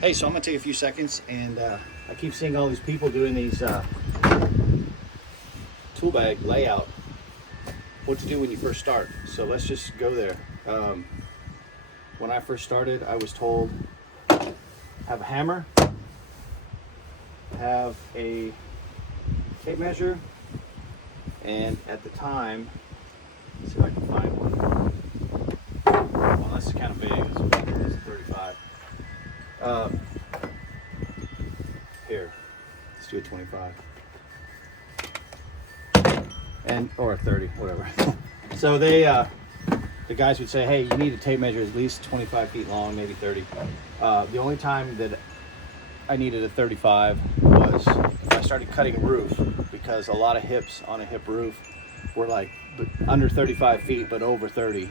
Hey, so I'm gonna take a few seconds, and I keep seeing all these people doing these tool bag layout. What to do when you first start. So let's just go there. When I first started, I was told have a hammer, have a tape measure, and at the time, let's see if I can find one. Well, this is kind of big. This is 35. Here, let's do a 25. Or a 30, whatever. So they, the guys would say, hey, you need a tape measure at least 25 feet long, maybe 30. The only time that I needed a 35 was if I started cutting roof, because a lot of hips on a hip roof were like under 35 feet, but over 30.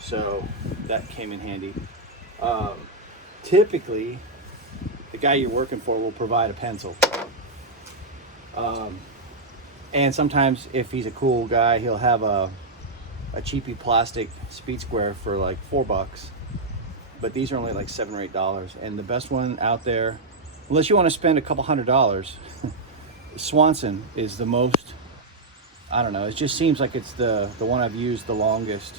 So that came in handy. Typically, the guy you're working for will provide a pencil. And sometimes if he's a cool guy, he'll have a cheapy plastic speed square for like $4. But these are only like $7 or $8. And the best one out there, unless you want to spend a couple $100, Swanson is the most, I don't know, it just seems like it's the one I've used the longest.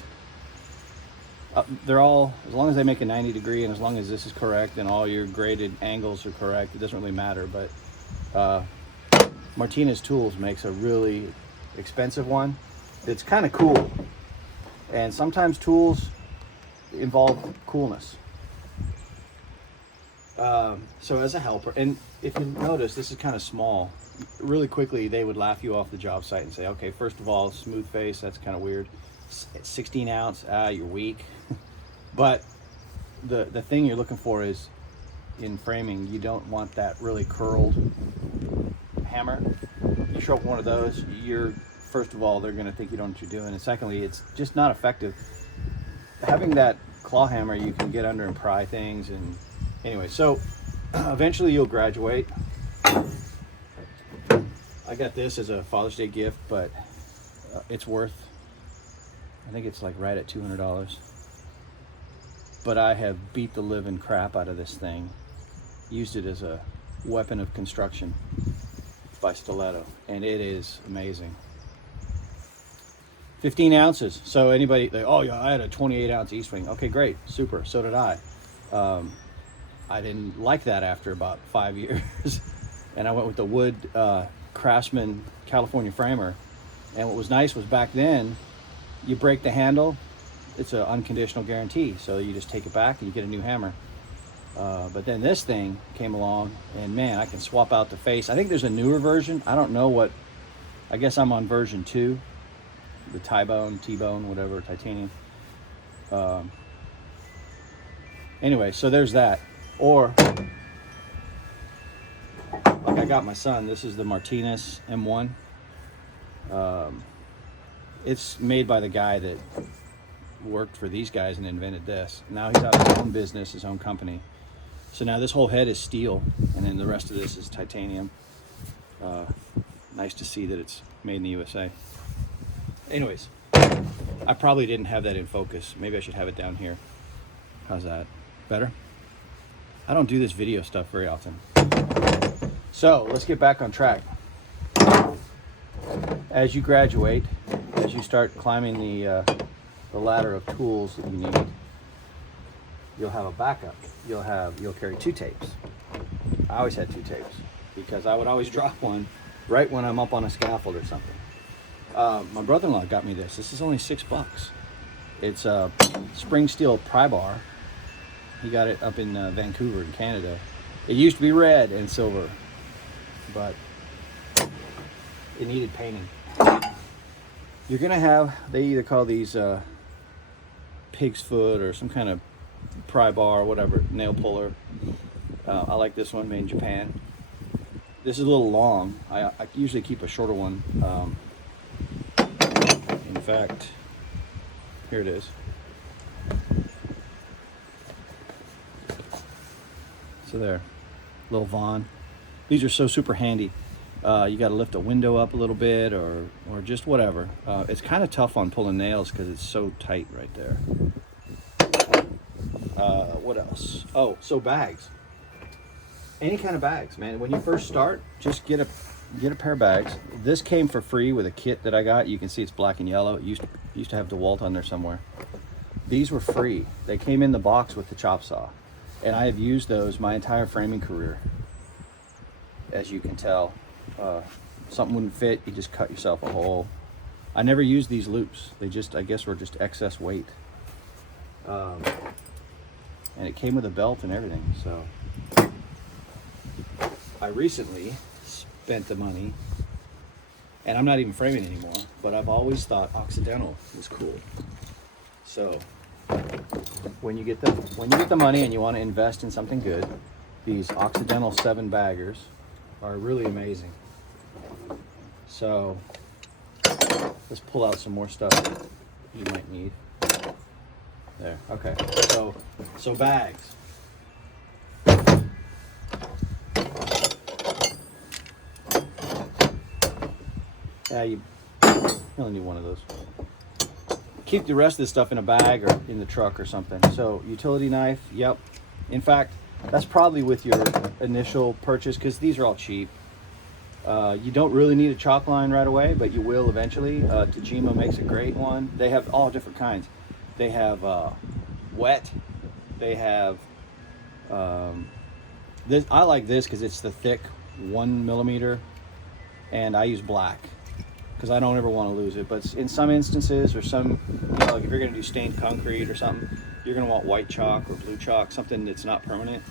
They're all, as long as they make a 90 degree and as long as this is correct and all your graded angles are correct, it doesn't really matter. But Martinez Tools makes a really expensive one. It's kind of cool. And sometimes tools involve coolness. So as a helper, and if you notice, this is kind of small. Really quickly, they would laugh you off the job site and say, okay, first of all, smooth face, that's kind of weird. 16 ounce, you're weak. But the thing you're looking for is in framing, you don't want that really curled hammer. You show up one of those, first of all, they're going to think you don't know what you're doing, and secondly, it's just not effective. Having that claw hammer, you can get under and pry things, and anyway, so eventually you'll graduate. I got this as a Father's Day gift, but it's worth, I think it's like right at $200. But I have beat the living crap out of this thing, used it as a weapon of construction by stiletto, and it is amazing. 15 ounces. So anybody, oh yeah, I had a 28 ounce E-swing. Okay, great, super. So did I. I didn't like that after about 5 years, and I went with the wood Craftsman California framer. And what was nice was back then, you break the handle, it's an unconditional guarantee. So you just take it back and you get a new hammer. But then this thing came along, and man, I can swap out the face. I think there's a newer version. I don't know what, I guess I'm on version 2, the T-bone, whatever, titanium. Anyway, so there's that. Or, like I got my son, this is the Martinez M1. It's made by the guy that worked for these guys and invented this. Now he's out of his own business, his own company. So now this whole head is steel, and then the rest of this is titanium. Nice to see that it's made in the USA. Anyways, I probably didn't have that in focus. Maybe I should have it down here. How's that? Better? I don't do this video stuff very often. So let's get back on track. As you graduate, as you start climbing the ladder of tools that you need, you'll have a backup. You'll carry 2 tapes. I always had 2 tapes because I would always drop one right when I'm up on a scaffold or something. My brother-in-law got me this. This is only $6. It's a spring steel pry bar. He got it up in Vancouver in Canada. It used to be red and silver, but it needed painting. You're gonna have, they either call these pig's foot or some kind of pry bar or whatever, nail puller. I like this one, made in Japan. This is a little long. I usually keep a shorter one. In fact, here it is. So there, little Vaughn. These are so super handy. You got to lift a window up a little bit or just whatever. It's kind of tough on pulling nails because it's so tight right there. What else? Oh, so bags. Any kind of bags, man. When you first start, just get a pair of bags. This came for free with a kit that I got. You can see it's black and yellow. It used to have DeWalt on there somewhere. These were free. They came in the box with the chop saw, and I have used those my entire framing career. As you can tell, something wouldn't fit, you just cut yourself a hole. I never used these loops. They just, I guess, were just excess weight. And it came with a belt and everything. So I recently spent the money, and I'm not even framing anymore, but I've always thought Occidental was cool. So when you get the money and you want to invest in something good, these Occidental 7-baggers are really amazing. So let's pull out some more stuff you might need. There, okay. So bags. Yeah, you only need one of those. Keep the rest of this stuff in a bag or in the truck or something. So utility knife, yep. In fact, that's probably with your initial purchase, because these are all cheap. You don't really need a chalk line right away, but you will eventually. Tajima makes a great one. They have all different kinds. They have wet. They have this. I like this because it's the thick 1 millimeter, and I use black because I don't ever want to lose it. But in some instances, or some, like if you're going to do stained concrete or something, you're going to want white chalk or blue chalk, something that's not permanent.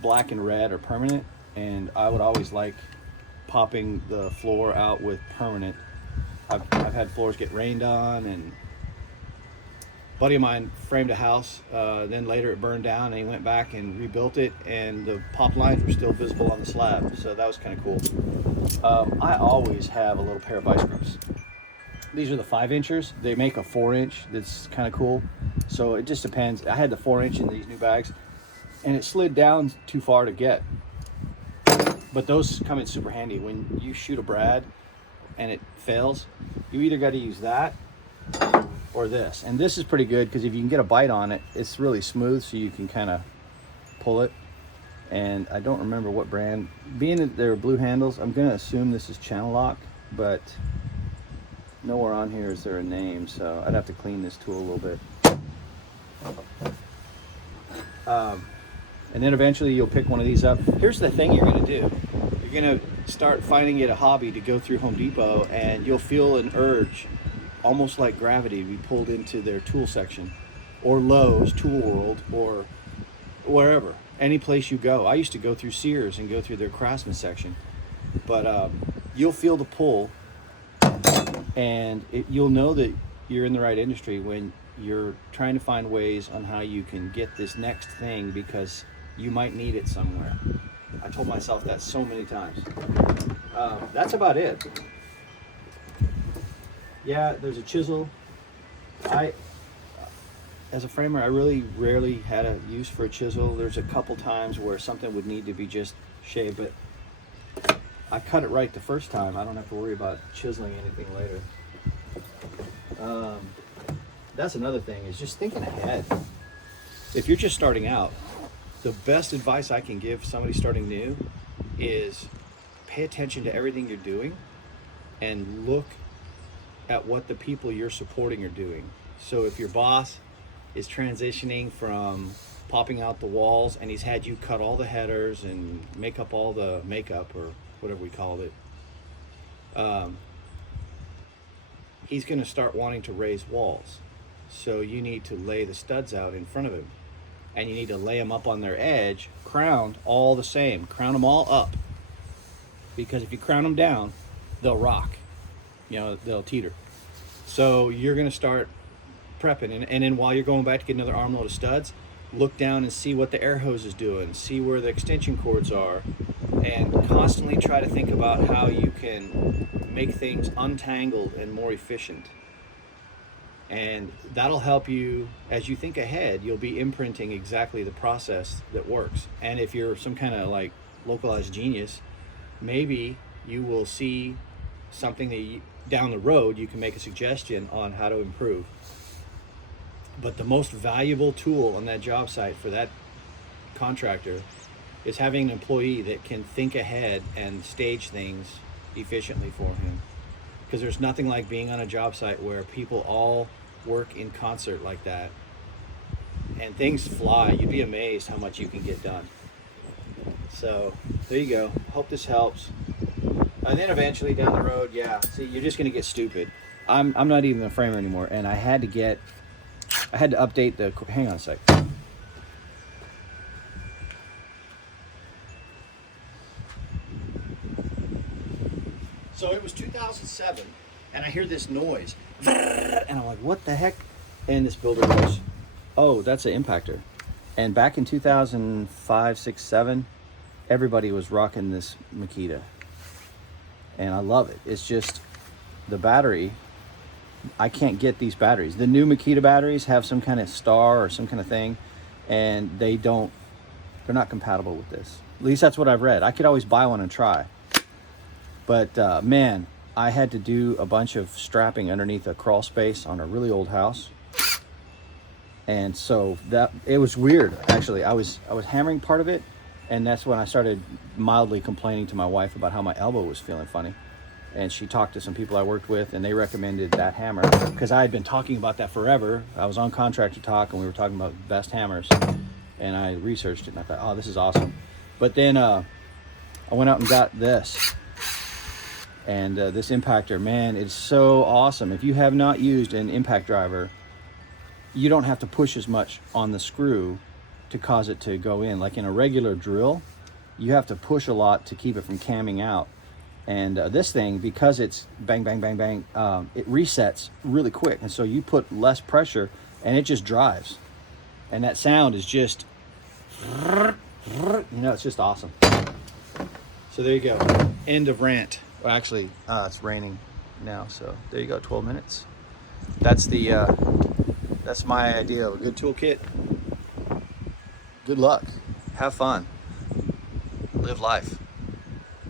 Black and red are permanent, and I would always like popping the floor out with permanent. I've had floors get rained on, and a buddy of mine framed a house, then later it burned down, and he went back and rebuilt it, and the pop lines were still visible on the slab, so that was kind of cool. I always have a little pair of vice grips. These are the 5-inchers. They make a 4-inch that's kind of cool, so it just depends. I had the 4-inch in these new bags, and it slid down too far to get. But those come in super handy. When you shoot a brad and it fails, you either got to use that or this. And this is pretty good because if you can get a bite on it, it's really smooth, so you can kind of pull it. And I don't remember what brand. Being that they're blue handles, I'm going to assume this is Channel Lock, but nowhere on here is there a name, so I'd have to clean this tool a little bit. And then eventually you'll pick one of these up. Here's the thing you're going to do. You're going to start finding it a hobby to go through Home Depot, and you'll feel an urge, almost like gravity, to be pulled into their tool section, or Lowe's, Tool World, or wherever, any place you go. I used to go through Sears and go through their Craftsman section, but you'll feel the pull, and you'll know that you're in the right industry when you're trying to find ways on how you can get this next thing, because you might need it somewhere. I told myself that so many times. That's about it. Yeah, there's a chisel. As a framer, I really rarely had a use for a chisel. There's a couple times where something would need to be just shaved, but I cut it right the first time. I don't have to worry about chiseling anything later. That's another thing, is just thinking ahead. If you're just starting out, the best advice I can give somebody starting new is pay attention to everything you're doing and look at what the people you're supporting are doing. So if your boss is transitioning from popping out the walls and he's had you cut all the headers and make up all the makeup, or whatever we called it, he's going to start wanting to raise walls. So you need to lay the studs out in front of him, and you need to lay them up on their edge, crowned all the same. Crown them all up, because if you crown them down, they'll rock. They'll teeter. So you're going to start prepping, and then while you're going back to get another armload of studs, look down and see what the air hose is doing, see where the extension cords are, and constantly try to think about how you can make things untangled and more efficient. And that'll help you as you think ahead. You'll be imprinting exactly the process that works. And if you're some kind of like localized genius, maybe you will see something that down the road you can make a suggestion on how to improve. But the most valuable tool on that job site for that contractor is having an employee that can think ahead and stage things efficiently for him. Because there's nothing like being on a job site where people all work in concert like that and things fly. You'd be amazed how much you can get done. So there you go. Hope this helps. And then eventually down the road, yeah, see, you're just gonna get stupid. I'm not even a framer anymore, and I had to update the, hang on a sec. So it was 2007, and I hear this noise, and I'm like, what the heck? And this builder goes, oh, that's an impactor. And back in 2005, 6, 7, everybody was rocking this Makita. And I love it. It's just the battery, I can't get these batteries. The new Makita batteries have some kind of star or some kind of thing, and they're not compatible with this. At least that's what I've read. I could always buy one and try. But man, I had to do a bunch of strapping underneath a crawl space on a really old house. And so it was weird, actually. I was hammering part of it, and that's when I started mildly complaining to my wife about how my elbow was feeling funny. And she talked to some people I worked with, and they recommended that hammer because I had been talking about that forever. I was on Contractor Talk, and we were talking about best hammers, and I researched it, and I thought, oh, this is awesome. But then I went out and got this. And this impactor, man, it's so awesome. If you have not used an impact driver, you don't have to push as much on the screw to cause it to go in. Like in a regular drill, you have to push a lot to keep it from camming out. And this thing, because it's bang, bang, bang, bang, it resets really quick. And so you put less pressure and it just drives. And that sound is just, it's just awesome. So there you go. End of rant. Well, actually, it's raining now, so there you go, 12 minutes. That's my idea of a good toolkit. Good luck. Have fun. Live life.